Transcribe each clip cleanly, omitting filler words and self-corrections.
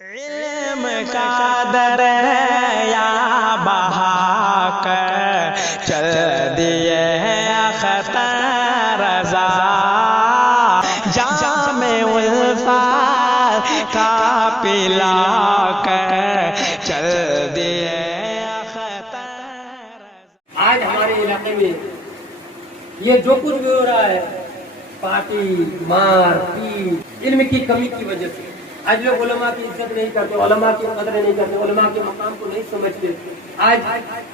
علم کا دریا بہا کر چل دیے خطر رضا جام الفات کا پلا کر چل دیے خطر رضا۔ آج ہمارے علاقے میں یہ جو کچھ بھی ہو رہا ہے پارٹی مار پیٹ علم کی کمی کی وجہ سے آج لوگ علماء کی عزت نہیں کرتے، علماء کی قدر نہیں کرتے، علماء کے مقام کو نہیں سمجھتے۔ آج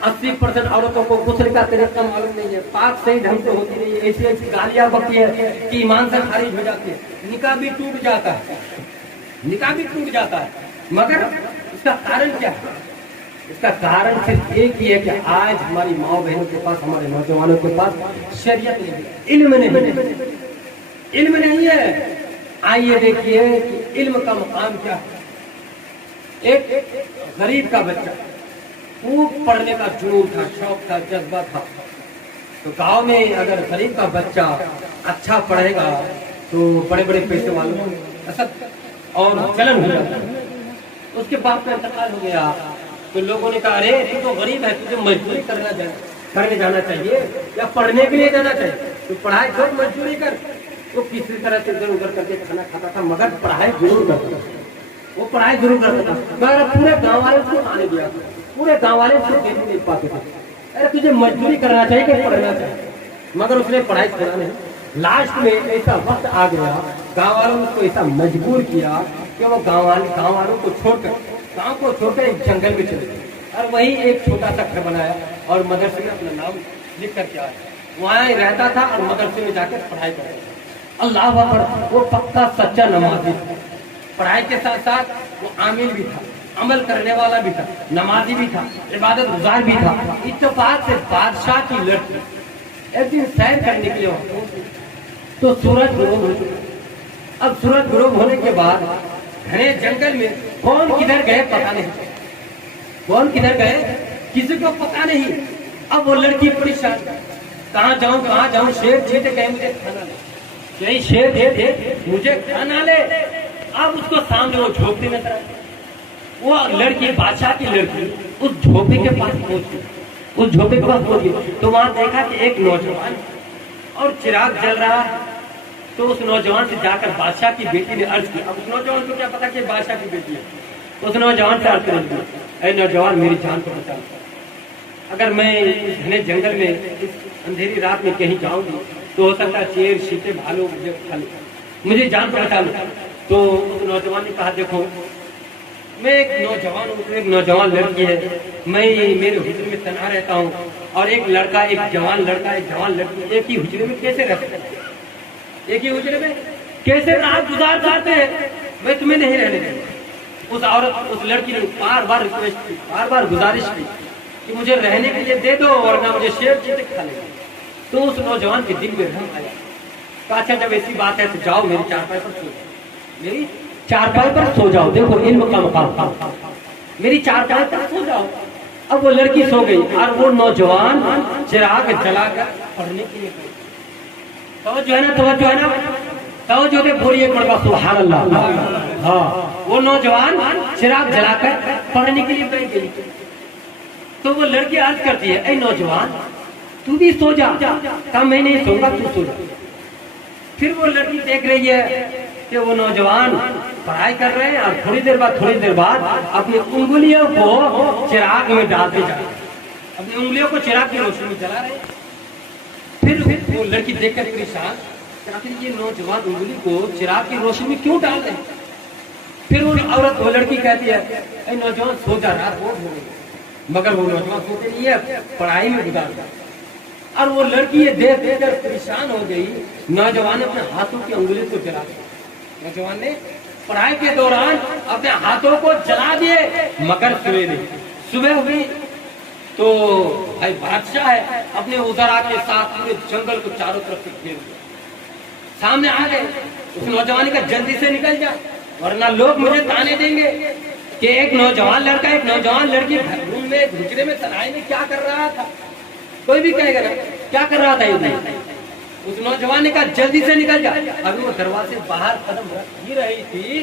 80% عورتوں کو غسل کا طریقہ معلوم نہیں ہے، پاک صحیح ڈھنگ سے ہوتی نہیں ہے، ایسی ایسی گالیاں بکتی ہے کہ ایمان سے خارج ہو جاتی ہے، نکاح بھی ٹوٹ جاتا ہے، نکاح بھی ٹوٹ جاتا ہے۔ مگر اس کا کارن کیا ہے؟ اس کا کارن صرف ایک ہی ہے کہ آج ہماری ماؤں بہنوں کے پاس، ہمارے نوجوانوں کے پاس شریعت نہیں ہے، علم نہیں، علم نہیں ہے۔ آئیے دیکھیے کہ علم کا مقام کیا ہے۔ ایک غریب کا بچہ خوب پڑھنے کا جنون تھا، شوق تھا، جذبہ تھا، تو گاؤں میں اگر غریب کا بچہ اچھا پڑھے گا تو بڑے بڑے پیسے والوں حسد اور جلن ہو جاتا ہے۔ اس کے باپ کا انتقال ہو گیا تو لوگوں نے کہا ارے تو غریب ہے، تجھے مزدوری کرنے جانا چاہیے یا پڑھنے کے لیے جانا چاہیے، تو پڑھائی چھوڑ مزدوری کر۔ وہ کسی طرح سے ادھر ادھر کر کے کھانا کھاتا تھا مگر پڑھائی ضرور کرتا تھا، وہ پڑھائی ضرور کرتا تھا مگر پورے گاؤں والے اس کو آنے دیا تھا، پورے گاؤں والے اس کو دیکھ نہیں پاتے تھے۔ ارے تجھے مزدوری کرنا چاہیے کہ پڑھنا چاہیے، مگر اس نے پڑھائی چھوڑا نہیں۔ لاسٹ میں ایسا وقت آ گیا، گاؤں والوں نے اس کو ایسا مجبور کیا کہ وہ گاؤں والوں کو چھوڑ کر، گاؤں کو چھوڑ کر ایک جنگل میں چلے گئے اور وہیں ایک چھوٹا سا گھر بنایا اور مدرسے میں اپنا نام لکھ کر کے آیا، وہاں رہتا تھا اور مدرسے میں جا کر پڑھائی کرتا تھا۔ اللہ اکبر، وہ پکا سچا نمازی تھا، پڑھائی کے ساتھ ساتھ وہ عامل بھی تھا، عمل کرنے والا بھی تھا، نمازی بھی تھا، عبادت گزار بھی تھا۔ اتفاق سے بادشاہ کی لڑکی ایک دن سیر کرنے کے لیے تو سورج غروب ہو چکا۔ اب سورج غروب ہونے کے بعد گھنے جنگل میں کون کدھر گئے پتہ نہیں، کون کدھر گئے کسی کو پتہ نہیں۔ اب وہ لڑکی پریشان، کہاں جاؤں، شیر چیتے کہیں مجھے کھانا لے، یہی شیر دے مجھے کھانا لے۔ اب اس کو سامنے وہ جھوپڑی نظر آئی، وہ لڑکی بادشاہ کی لڑکی اس جھوپڑی کے پاس پہنچی، اس جھوپڑی کے پاس پہنچی تو وہاں دیکھا کہ ایک نوجوان اور چراغ جل رہا ہے۔ تو اس نوجوان سے جا کر بادشاہ کی بیٹی نے عرض کی، اب اس نوجوان کو کیا پتا کہ بادشاہ کی بیٹی ہے، اس نوجوان سے عرض کرنے لگی، اے نوجوان میری جان کو بچا، اگر میں اس گھنے جنگل میں اس اندھیری رات میں کہیں جاؤں گی تو ہو سکتا ہے شیر چیتے بھالو مجھے کھا لے، مجھے جان کو بچا لو۔ تو اس نوجوان نے کہا دیکھو میں ایک نوجوان ہوں، ایک نوجوان لڑکی ہے، میں میرے حجرے میں تنہا رہتا ہوں اور ایک لڑکا، ایک جوان لڑکا، ایک جوان لڑکی ایک ہی حجرے میں کیسے رہ سکتے ہیں، ایک ہی حجرے میں کیسے رات گزار جاتے ہیں، میں تمہیں نہیں رہنے دوں گا۔ اس عورت، اس لڑکی نے بار بار ریکویسٹ کی، بار بار گزارش کی کہ مجھے رہنے کے لیے دے دو ورنہ مجھے شیر چیتے کھا لے گا۔ تو اس نوجوان کے دل میں رحم آیا، کہا اچھا جب ایسی بات ہے تو جاؤ میری چارپائی پر سو جاؤ، میری چارپائی پر سو جاؤ، دیکھو علم کا مقام، میری چارپائی پر سو جاؤ۔ اب وہ لڑکی سو گئی اور وہ نوجوان چراغ جلا کر پڑھنے کے لیے گئی۔ توجہ دے بولیے ایک مرتبہ سبحان اللہ۔ ہاں، وہ نوجوان چراغ جلا کر پڑھنے کے لیے گئی تو وہ لڑکی عرض کرتی ہے، اے نوجوان تو بھی سو جا، کہا میں نہیں سو گا، تو سو جا۔ پھر وہ لڑکی دیکھ رہی ہے کہ وہ نوجوان پڑھائی کر رہے ہیں اور تھوڑی دیر بعد اپنی انگلیوں کو چراغ میں ڈالتے جا رہے ہیں، اپنی انگلیوں کو چراغ کی روشنی میں جلا رہے ہیں۔ پھر وہ لڑکی دیکھ کر پریشان کہ آخر یہ نوجوان انگلی کو چراغ کی روشنی میں کیوں ڈال رہے ہیں۔ پھر وہ لڑکی کہتی ہے، اے نوجوان سو جا، رات بہت ہو گئی۔ مگر وہ نوجوان سوتے نہیں ہے، پڑھائی میں گزارتا۔ اور وہ لڑکی یہ دیکھ کر پریشان ہو گئی، نوجوان نے اپنے ہاتھوں کی انگلی کو جلا دیا، نوجوان نے پڑھائی کے دوران اپنے ہاتھوں کو جلا دیے مگر سوئے نہیں۔ صبح ہوئی تو بھائی بادشاہ ہے، اپنے وزراء کے ساتھ پورے جنگل کو چاروں طرف سے گھیر دیا، سامنے آ گئے۔ اس نوجوان کا جلدی سے نکل جا ورنہ لوگ مجھے تانے دیں گے کہ ایک نوجوان لڑکا، ایک نوجوان لڑکی روم میں حجرے میں تنہائی میں کیا کر رہا تھا، کوئی بھی کہے گا نا کیا کر رہا تھا یہ۔ اس نوجوان نے کہا جلدی سے نکل جا۔ ابھی وہ دروازے باہر قدم رکھ ہی رہی تھی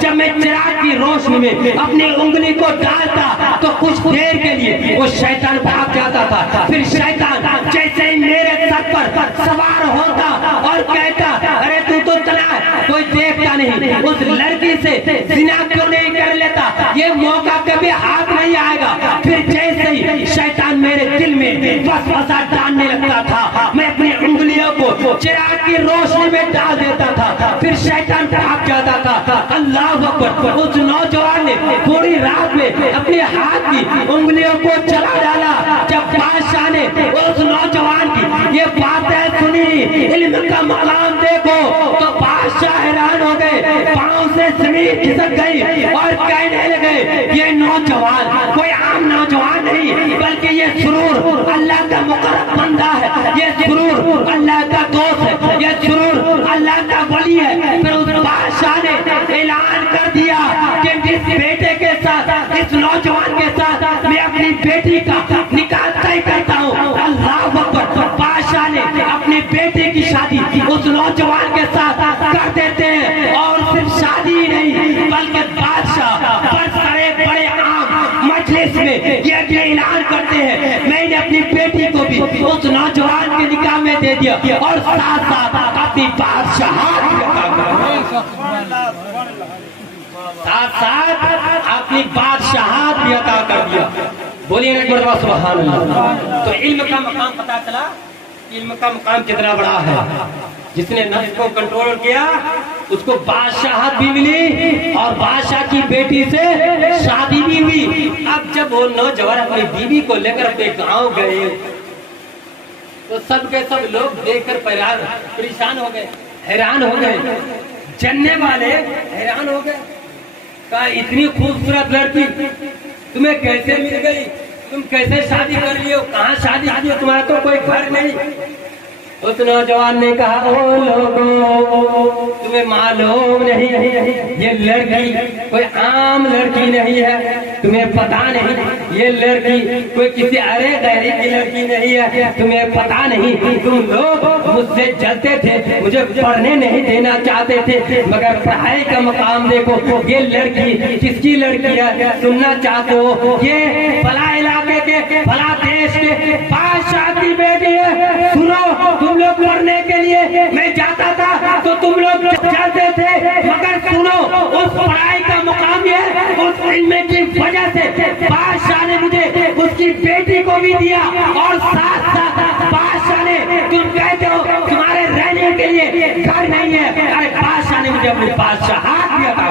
جب میں چراغ کی روشنی میں اپنی انگلی کو ڈالتا تو کچھ دیر کے لیے وہ شیطان بھاگ جاتا تھا. پھر شیطان جیسے ہی میرے سر پر سوار ہوتا اور کہتا ارے تو چلا کوئی دیکھتا نہیں, اس لڑکی سے زنا کیوں نہیں کر لیتا, یہ موقع کبھی ہاتھ نہیں آئے گا. پھر جیسے ہی شیطان میرے دل میں وسوسہ ڈالنے لگتا تھا, میں اپنی انگلیوں کو چراغ کی روشنی میں ڈال دیتا تھا. پھر شیطان بھاگ جاتا تھا. اللہ اکبر. اس نوجوان نے پوری رات میں اپنے ہاتھ کی انگلیوں کو چلا ڈالا. جب بادشاہ نے اس نوجوان کی یہ باتیں سنی, علم کا مقام دیکھو, تو بادشاہ حیران ہو گئے, پاؤں سے زمین کھسک گئی اور کہنے لگے یہ نوجوان کوئی عام نوجوان نہیں بلکہ یہ سرور اللہ کا مقرب بندہ ہے, یہ سرور اللہ کا دوست ہے, یہ سرور اللہ کا ولی ہے. پھر اس بادشاہ نے اعلان کر دیا کہ جس بیٹے کے ساتھ, اس نوجوان کے ساتھ میں اپنی بیٹی کا نکاح طے کرتا ہوں. اللہ اکبر. بادشاہ نے اپنی بیٹی کی شادی اس نوجوان کے ساتھ کر دیتے ہیں, اور صرف شادی ہی نہیں بلکہ بادشاہ بڑے عام مجلس میں یہ اعلان کرتے ہیں میں نے اپنی بیٹی کو بھی اس نوجوان کے نکاح میں دے دیا اور ساتھ ساتھ اپنی بادشاہت اپنی بادشاہت بھی عطا کر دیا. بولیے نا ایک مرتبہ سبحان اللہ. تو علم کا مقام پتا چلا, علم کا مقام کتنا بڑا ہے. جس نے نفس کو کنٹرول کیا اس کو بادشاہت بھی ملی اور بادشاہ کی بیٹی سے شادی بھی ہوئی. اب جب وہ نوجوان اپنی بیوی کو لے کر اپنے گاؤں گئے تو سب کے سب لوگ دیکھ کر پریشان ہو گئے, حیران ہو گئے. جننے والے حیران ہو گئے, کہا اتنی خوبصورت لڑکی تمہیں کیسے مل گئی, تم کیسے شادی کر لیے, کہاں شادی کی, تمہارا تو کوئی گھر نہیں. اس نوجوان نے کہا او لوگوں تمہیں معلوم نہیں یہ لڑکی کوئی عام لڑکی نہیں ہے, تمہیں پتا نہیں یہ لڑکی کوئی کسی ارے غیری کی لڑکی نہیں ہے, تمہیں پتا نہیں. تم لوگ مجھ سے جلتے تھے, مجھے پڑھنے نہیں دینا چاہتے تھے, مگر پڑھائی کا مقام دیکھو. یہ لڑکی کس کی لڑکی ہے سننا چاہتے ہو, یہ فلاں علاقے کے فلاں دیش کے بادشاہ کی بیٹی ہے. سنو تم لوگ پڑھنے کے لیے میں جاتا تھا تو تم لوگ چلتے تھے, مگر سنو اس پڑھائی کا مقام ہے, اس علم کی وجہ سے بادشاہ نے مجھے اس کی بیٹی کو بھی دیا, اور ساتھ ساتھ بادشاہ نے, تم کہتے ہو تمہارے رہنے کے لیے گھر نہیں ہے, ارے بادشاہ نے مجھے اپنی بادشاہت بھی عطا